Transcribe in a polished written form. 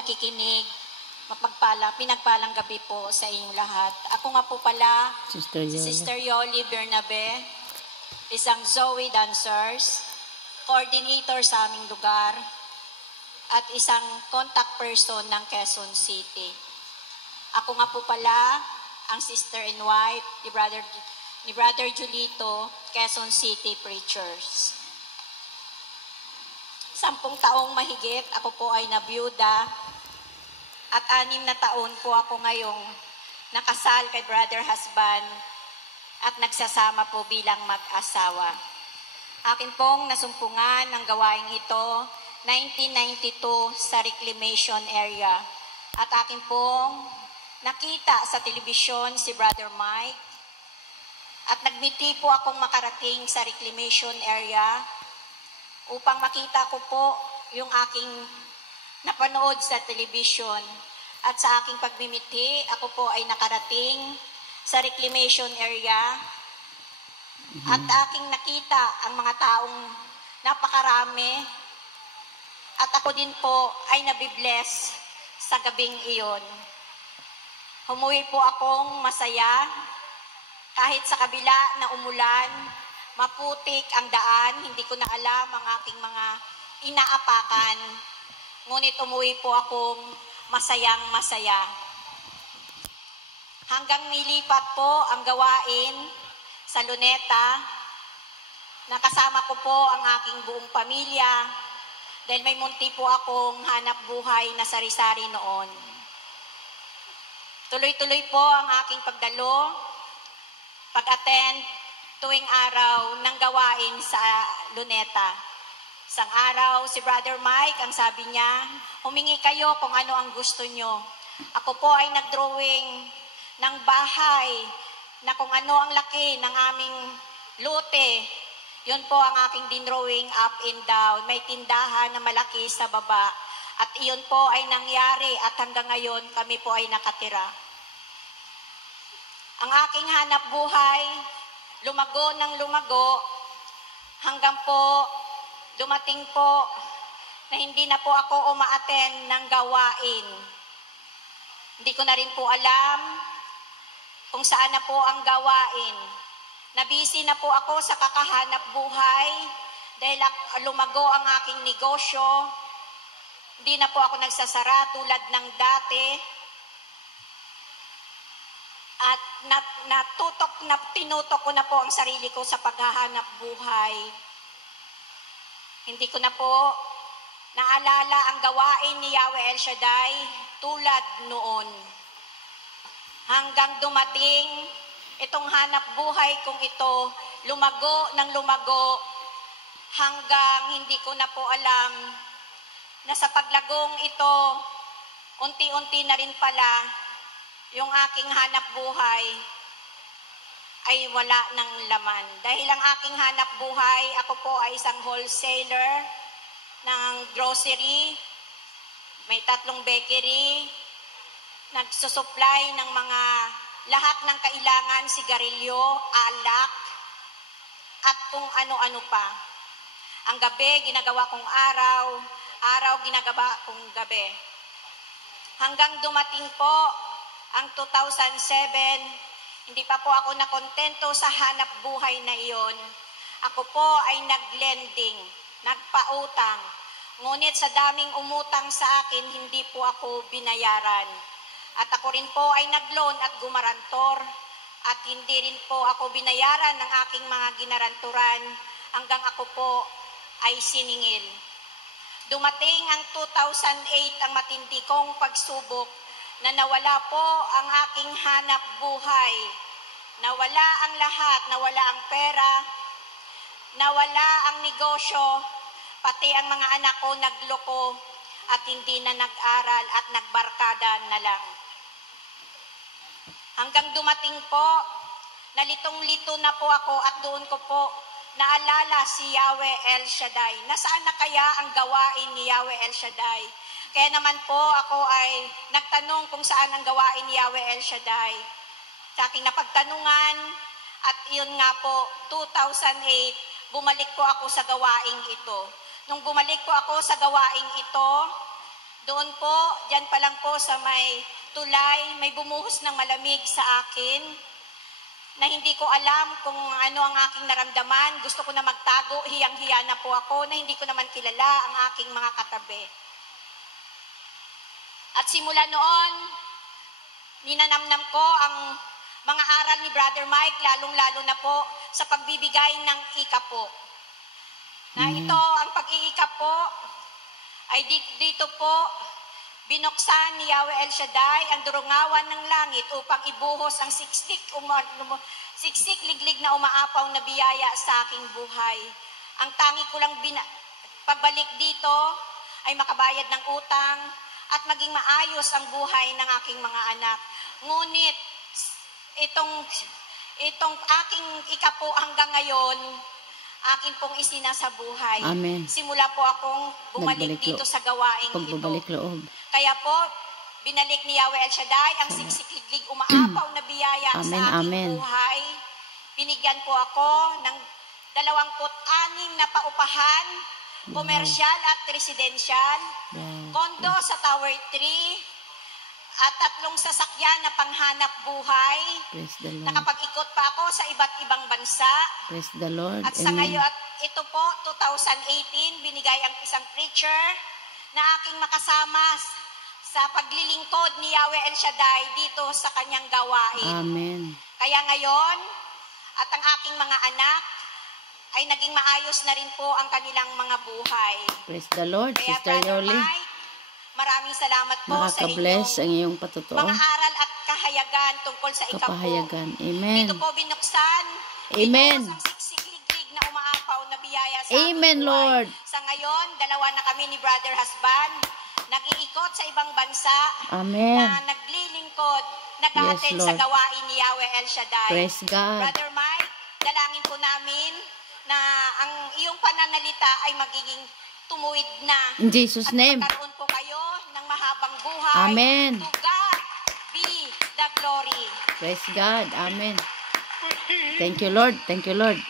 nakikinig, pinagpalang gabi po sa inyong lahat. Ako nga po pala, si Sister Yoli Bernabe, isang Zoe Dancers, coordinator sa aming lugar, at isang contact person ng Quezon City. Ako nga po pala, ang sister and wife ni Brother Julito, Quezon City Preachers. 10 taong mahigit, ako po ay nabiyuda at 6 na taon po ako ngayong nakasal kay brother husband at nagsasama po bilang mag-asawa. Akin pong nasumpungan ng gawaing ito 1992 sa reclamation area at akin pong nakita sa telebisyon si Brother Mike at nagmiti po akong makarating sa reclamation area upang makita ko po yung aking napanood sa television. At sa aking pagmimiti, ako po ay nakarating sa reclamation area at aking nakita ang mga taong napakarami at ako din po ay nabibless sa gabing iyon. Humuwi po akong masaya kahit sa kabila na umulan, maputik ang daan, hindi ko na alam ang aking mga inaapakan. Ngunit umuwi po akong masayang-masaya. Hanggang nilipat po ang gawain sa Luneta, nakasama ko po ang aking buong pamilya dahil may munti po akong hanap buhay na sari-sari noon. Tuloy-tuloy po ang aking pagdalo, pag-attend tuwing araw ng gawain sa Luneta. Isang araw, si Brother Mike, ang sabi niya, humingi kayo kung ano ang gusto nyo. Ako po ay nagdrawing ng bahay na kung ano ang laki ng aming lote. Yun po ang aking dinrawing up and down. May tindahan na malaki sa baba. At iyon po ay nangyari at hanggang ngayon kami po ay nakatira. Ang aking hanap buhay, lumago ng lumago hanggang po dumating po na hindi na po ako uma-attend ng gawain. Hindi ko na rin po alam kung saan na po ang gawain. Nabisi na po ako sa kakahanap buhay dahil lumago ang aking negosyo. Hindi na po ako nagsasara tulad ng dati. At tinutok ko na po ang sarili ko sa paghahanap buhay. Hindi ko na po naalala ang gawain ni Yahweh El Shaddai tulad noon. Hanggang dumating itong hanap buhay kong ito, lumago ng lumago hanggang hindi ko na po alam na sa paglagong ito, unti-unti na rin pala yung aking hanap buhay ay wala ng laman. Dahil ang aking hanap buhay, ako po ay isang wholesaler ng grocery, may 3 bakery, nagsusupply ng mga lahat ng kailangan, sigarilyo, alak, at kung ano-ano pa. Ang gabi, ginagawa kong araw, araw, ginagawa kong gabi. Hanggang dumating po ang 2007, hindi pa po ako nakontento sa hanap buhay na iyon. Ako po ay naglending, nagpautang. Ngunit sa daming umutang sa akin, hindi po ako binayaran. At ako rin po ay nagloan at gumarantor. At hindi rin po ako binayaran ng aking mga ginaranturan hanggang ako po ay siningil. Dumating ang 2008 ang matindi kong pagsubok na nawala po ang aking hanap buhay. Nawala ang lahat, nawala ang pera, nawala ang negosyo, pati ang mga anak ko nagloko at hindi na nag-aral at nagbarkada na lang. Hanggang dumating po, nalitong-lito na po ako at doon ko po naalala si Yahweh El Shaddai. Nasaan na kaya ang gawain ni Yahweh El Shaddai? Kaya naman po ako ay nagtanong kung saan ang gawain ni Yahweh El Shaddai. Sa aking napagtanungan at iyon nga po, 2008, bumalik po ako sa gawaing ito. Nung bumalik po ako sa gawaing ito, Doon po, dyan pa lang po sa may tulay, may bumuhos ng malamig sa akin na hindi ko alam kung ano ang aking naramdaman. Gusto ko na magtago, hiyang-hiya na po ako na hindi ko naman kilala ang aking mga katabi. At simula noon, ninanamnam ko ang mga aral ni Brother Mike, lalong-lalo na po sa pagbibigay ng ikap po. Na ito, ang pag-iikap po, ay dito po, binuksan ni Yahweh El Shaddai ang durungawan ng langit upang ibuhos ang siksik liglig na umaapaw na biyaya sa aking buhay. Ang tangi ko lang pagbalik dito ay makabayad ng utang at maging maayos ang buhay ng aking mga anak. Ngunit itong aking ikapo hanggang ngayon, akin pong isinasabuhay. Amen. Simula po akong bumalik dito sa gawaing pagbabalik ito. loob. Kaya po, binalik ni Yahweh El Shaddai ang siksik-liglig umaapaw na biyaya Amen, sa aking amen. buhay. Binigyan po ako ng 26 na paupahan, komersyal at residensyal, kondo sa Tower 3, at 3 sasakyan na panghanap buhay. Praise the Lord. Nakapag-ikot pa ako sa iba't ibang bansa. Praise the Lord. At sa Amen. ngayon, at ito po, 2018, binigay ang isang preacher na aking makasama sa paglilingkod ni Yahweh El Shaddai dito sa kanyang gawain. Amen. Kaya ngayon, at ang aking mga anak, ay naging maayos na rin po ang kanilang mga buhay. Praise the Lord, Kaya Sister Brother Yoli. Mike, maraming salamat po sa Nakaka-bless ang inyong iyong patutuo. mga aral at kahayagan tungkol sa ikapo. Kapahayagan. Amen. Dito po binuksan. Amen. Ito ang siksik-liglig na umaapaw na biyaya sa Amen, aking buhay. Lord. Sa ngayon, 2 na kami ni Brother Husband. Nag-iikot sa ibang bansa. Amen. Na naglilingkod, nag-a-attend Yes, sa Lord. gawain ni Yahweh El Shaddai. Praise God. Brother Mike, dalangin po namin na ang iyong pananalita ay magiging tumuwid na. In Jesus' At name. magkaroon po kayo ng mahabang buhay. Amen. To God be the glory. Praise God. Amen. Thank you, Lord. Thank you, Lord.